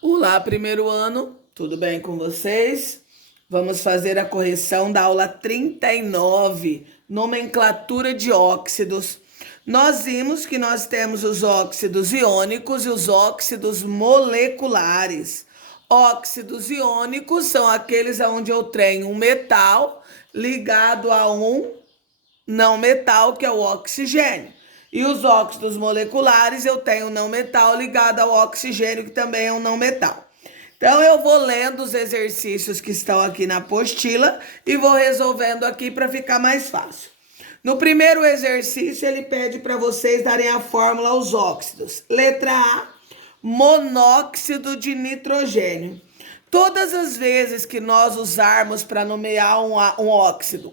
Olá, primeiro ano, tudo bem com vocês? Vamos fazer a correção da aula 39, nomenclatura de óxidos. Nós vimos que nós temos os óxidos iônicos e os óxidos moleculares. Óxidos iônicos são aqueles onde eu tenho um metal ligado a um não metal, que é o oxigênio. E os óxidos moleculares, eu tenho não metal ligado ao oxigênio, que também é um não metal. Então, eu vou lendo os exercícios que estão aqui na apostila e vou resolvendo aqui para ficar mais fácil. No primeiro exercício, ele pede para vocês darem a fórmula aos óxidos. Letra A, monóxido de nitrogênio. Todas as vezes que nós usarmos para nomear um óxido,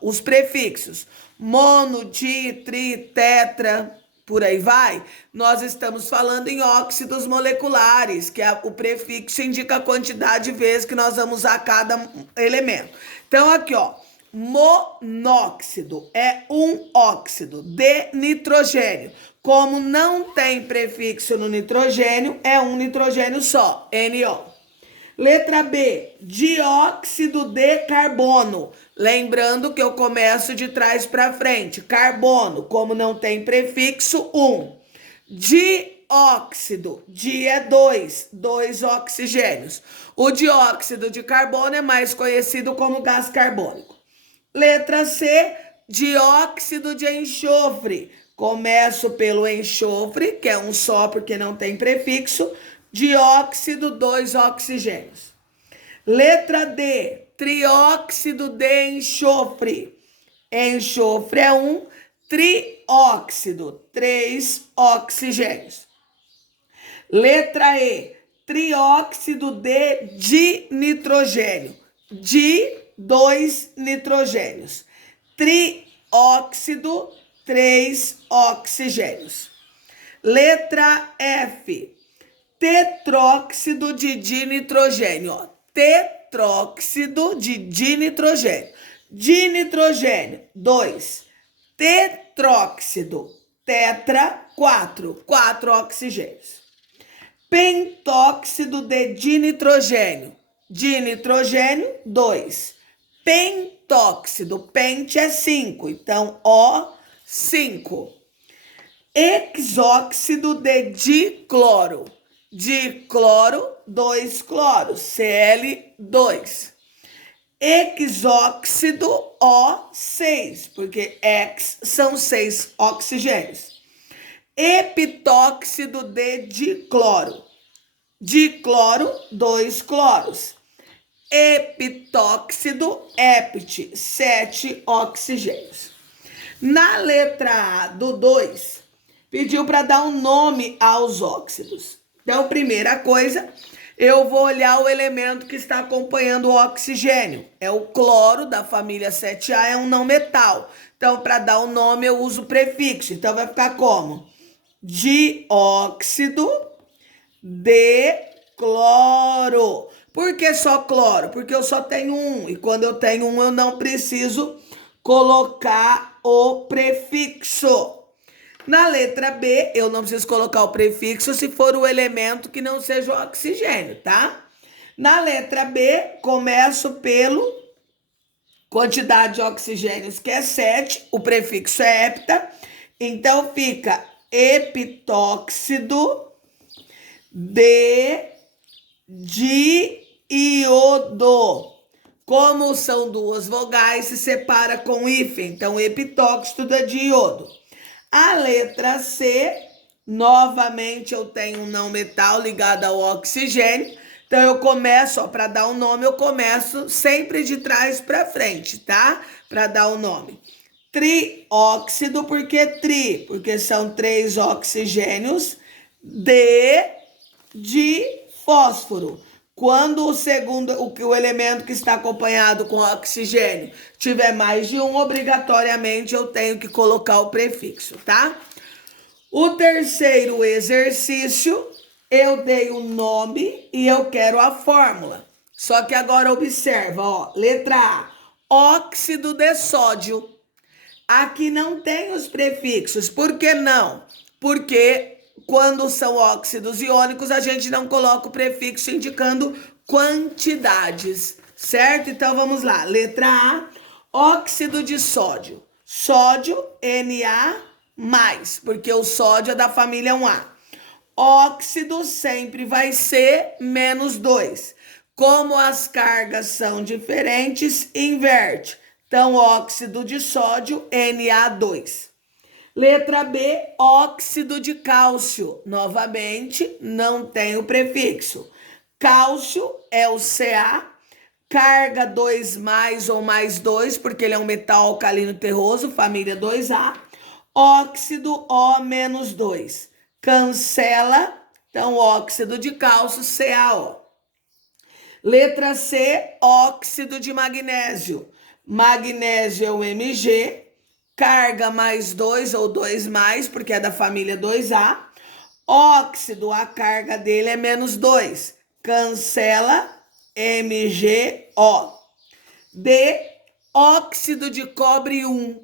os prefixos mono, di, tri, tetra, por aí vai, nós estamos falando em óxidos moleculares, que o prefixo indica a quantidade de vezes que nós vamos usar cada elemento. Então, aqui, ó, monóxido é um óxido de nitrogênio. Como não tem prefixo no nitrogênio, é um nitrogênio só, NO. Letra B, dióxido de carbono. Lembrando que eu começo de trás para frente. Carbono, como não tem prefixo, 1. Dióxido, di é 2, 2 oxigênios. O dióxido de carbono é mais conhecido como gás carbônico. Letra C, dióxido de enxofre. Começo pelo enxofre, que é um só porque não tem prefixo. Dióxido, 2 oxigênios. Letra D, trióxido de enxofre. Enxofre é um trióxido, 3 oxigênios. Letra E, trióxido de dinitrogênio. Di, 2 nitrogênios. Trióxido, 3 oxigênios. Letra F, tetróxido de dinitrogênio, ó. Tetróxido de dinitrogênio. Dinitrogênio, 2. Tetróxido, tetra, 4. 4 oxigênios. Pentóxido de dinitrogênio. Dinitrogênio, 2. Pentóxido, pente é 5, então O, 5. Hexóxido de dicloro. Dicloro, 2 cloros, Cl2. Hexóxido, O6, porque X são 6 oxigênios. Epitóxido de dicloro. Dicloro, 2 cloros. Epitóxido, epite, 7 oxigênios. Na letra A do 2, pediu para dar um nome aos óxidos. Então, primeira coisa, eu vou olhar o elemento que está acompanhando o oxigênio. É o cloro da família 7A, é um não metal. Então, para dar o nome, eu uso o prefixo. Então, vai ficar como? Dióxido de cloro. Por que só cloro? Porque eu só tenho um. E quando eu tenho um, eu não preciso colocar o prefixo. Na letra B, eu não preciso colocar o prefixo se for o elemento que não seja o oxigênio, tá? Na letra B, começo pelo quantidade de oxigênios, que é 7, o prefixo é hepta, então fica epitóxido de diiodo. Como são duas vogais, se separa com hífen, então epitóxido de diodo. A letra C, novamente eu tenho um não metal ligado ao oxigênio. Então eu começo, para dar um nome, eu começo sempre de trás para frente, tá? Para dar o nome. Trióxido, por que tri? Porque são 3 oxigênios de fósforo. Quando o elemento que está acompanhado com oxigênio tiver mais de um, obrigatoriamente eu tenho que colocar o prefixo, tá? O terceiro exercício, eu dei o nome e eu quero a fórmula. Só que agora observa, ó, letra A, óxido de sódio. Aqui não tem os prefixos. Por que não? Porque quando são óxidos iônicos, a gente não coloca o prefixo indicando quantidades, certo? Então vamos lá. Letra A, óxido de sódio. Sódio, Na+, porque o sódio é da família 1A. Óxido sempre vai ser -2. Como as cargas são diferentes, inverte. Então, óxido de sódio, Na2. Letra B, óxido de cálcio. Novamente, não tem o prefixo. Cálcio é o Ca, carga 2+ ou +2, porque ele é um metal alcalino terroso, família 2A. Óxido O-2. Cancela, então óxido de cálcio, CaO. Letra C, óxido de magnésio. Magnésio é o Mg, carga +2 ou 2+, porque é da família 2A. Óxido, a carga dele é -2. Cancela, MgO. D, óxido de cobre 1.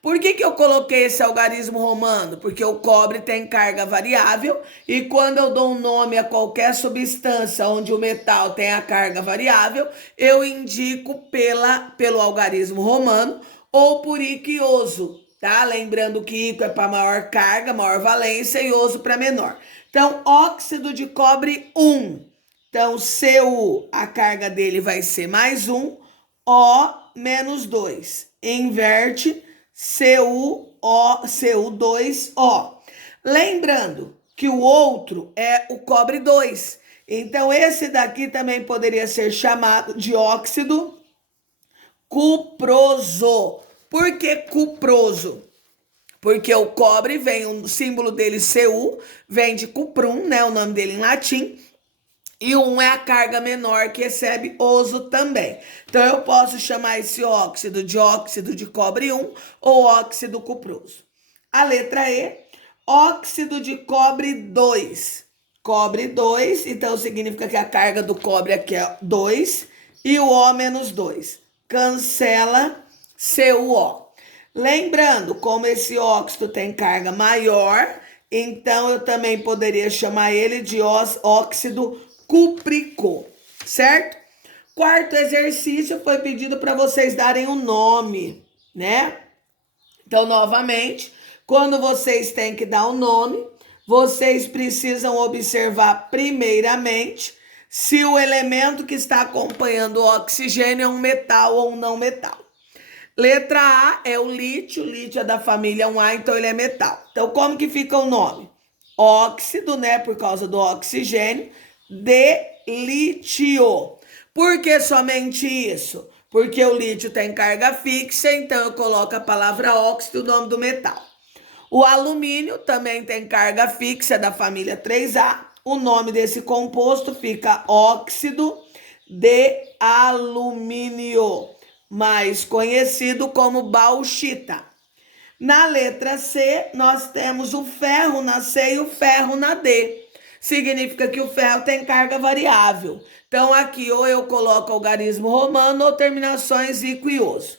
Por que eu coloquei esse algarismo romano? Porque o cobre tem carga variável e quando eu dou um nome a qualquer substância onde o metal tem a carga variável, eu indico pelo algarismo romano ou por iquioso, tá? Lembrando que ico é para maior carga, maior valência e oso para menor. Então, óxido de cobre 1. Então, Cu, a carga dele vai ser +1, O-2. Inverte, Cu2O. Lembrando que o outro é o cobre 2. Então, esse daqui também poderia ser chamado de óxido cuproso. Por que cuproso? Porque o cobre vem, o símbolo dele, Cu, vem de cuprum, né? O nome dele em latim. E 1 é a carga menor que recebe oso também. Então, eu posso chamar esse óxido de cobre 1 ou óxido cuproso. A letra E, óxido de cobre 2. Cobre 2, então significa que a carga do cobre aqui é 2 e o O-2. Cancela, CuO. Lembrando, como esse óxido tem carga maior, então eu também poderia chamar ele de óxido cúprico, certo? Quarto exercício foi pedido para vocês darem um nome, né? Então, novamente, quando vocês têm que dar um nome, vocês precisam observar primeiramente se o elemento que está acompanhando o oxigênio é um metal ou um não metal. Letra A é o lítio é da família 1A, então ele é metal. Então, como que fica o nome? Óxido, né, por causa do oxigênio, de lítio. Por que somente isso? Porque o lítio tem carga fixa, então eu coloco a palavra óxido, o nome do metal. O alumínio também tem carga fixa da família 3A. O nome desse composto fica óxido de alumínio, mais conhecido como bauxita. Na letra C, nós temos o ferro na C e o ferro na D. Significa que o ferro tem carga variável. Então, aqui ou eu coloco algarismo romano ou terminações ico e oso.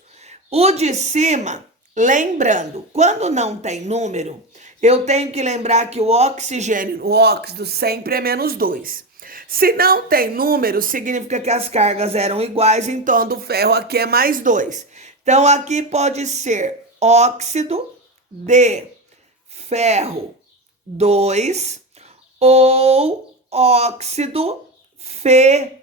O de cima, lembrando, quando não tem número, eu tenho que lembrar que o oxigênio, o óxido, sempre é -2. Se não tem número, significa que as cargas eram iguais, então do ferro aqui é +2. Então, aqui pode ser óxido de ferro 2 ou óxido ferroso.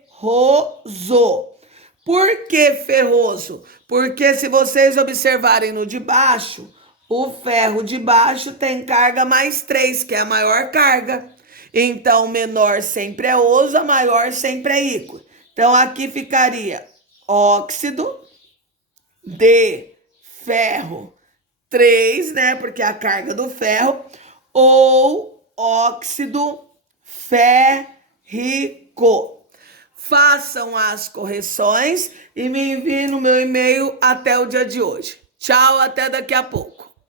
Por que ferroso? Porque se vocês observarem no de baixo, o ferro de baixo tem carga +3, que é a maior carga. Então, menor sempre é oso, a maior sempre é íquo. Então, aqui ficaria óxido de ferro 3, né? Porque é a carga do ferro, ou óxido férrico. Façam as correções e me enviem no meu e-mail até o dia de hoje. Tchau, até daqui a pouco.